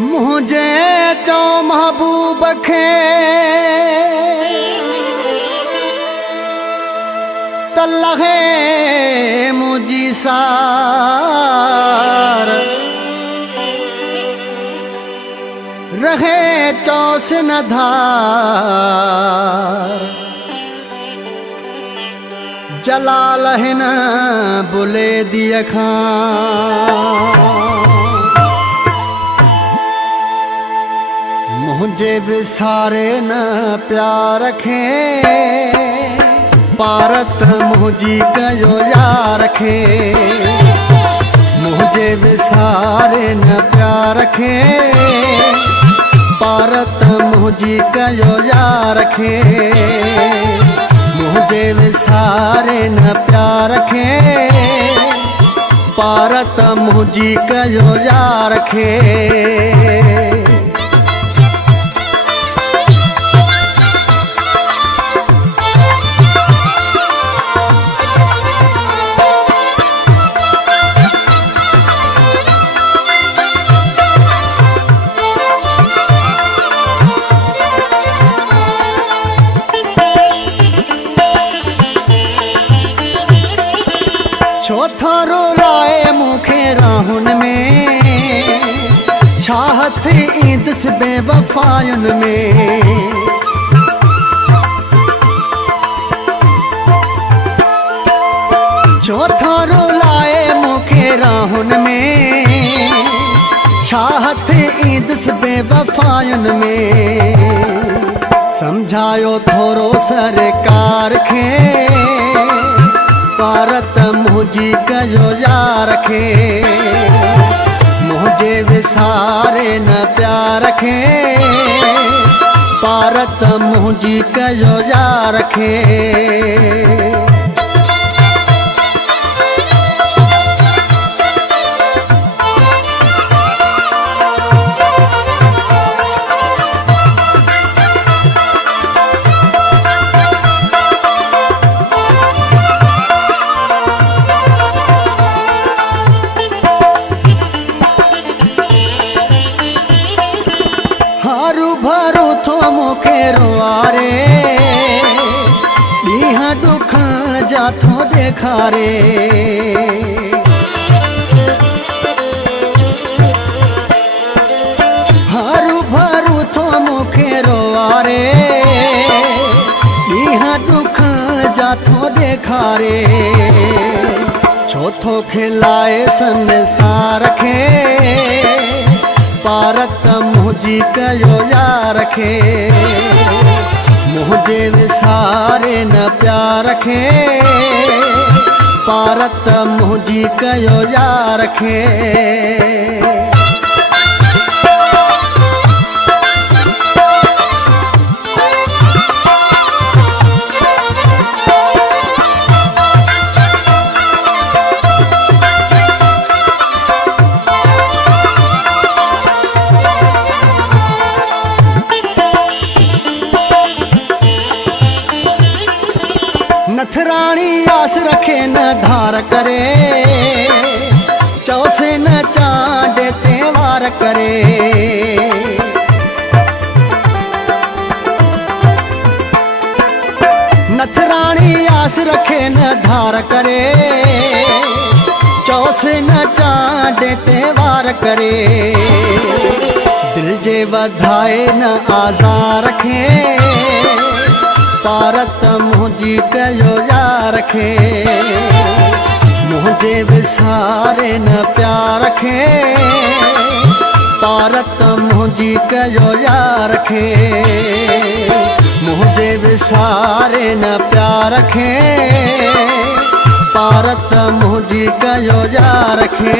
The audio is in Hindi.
मुझे चो महबूब खे तलहे मुझी सार रहे चौस न धार जलाल हिन बुले दिए खां मुझे विसारे न प्यार खे पारत मुझी कयो यार खे मुझे विसारे न प्यार खे पारत मुझी कयो यार खे मुझे विसारे न प्यार खे पारत मुझी कयो यार खे छो थारो लाए मुखे राहुन में छाहत ईंदस बेवफायुन में छो थारो लाए मुखे राहुन में छाहत ईंदस बेवफायुन में समझायो थोरो सरकार खे पारत मुझी कयो यार खे मुझे विसारे न प्यार खे पारत मुझी कयो यार खे भरो थो मुखे रोआरे ॾींहं ॾुखण जा थो ॾेखारे हरू भरू थो मुखे रोआरे ॾींहं ॾुखण जा थो ॾेखारे छो थो खिलाए संसार खे पारत मुझी कयो यार खे मुझे विसारे न प्यार खे पारत मुझी कयो यार खे नथराणी आस रखे न धार करे चौसे न चांडे त्योहार करे नथराणी आस रखे न धार करे चौसे न चांडे त्योहार करे दिल जे वधाए न आज़ार खे पारत मुझी कयो यार खे मुझे विसारे न प्यार खे पारत मुझी कयो यार खे मुझे विसारे न प्यार खे पारत मुझी कयो यार खे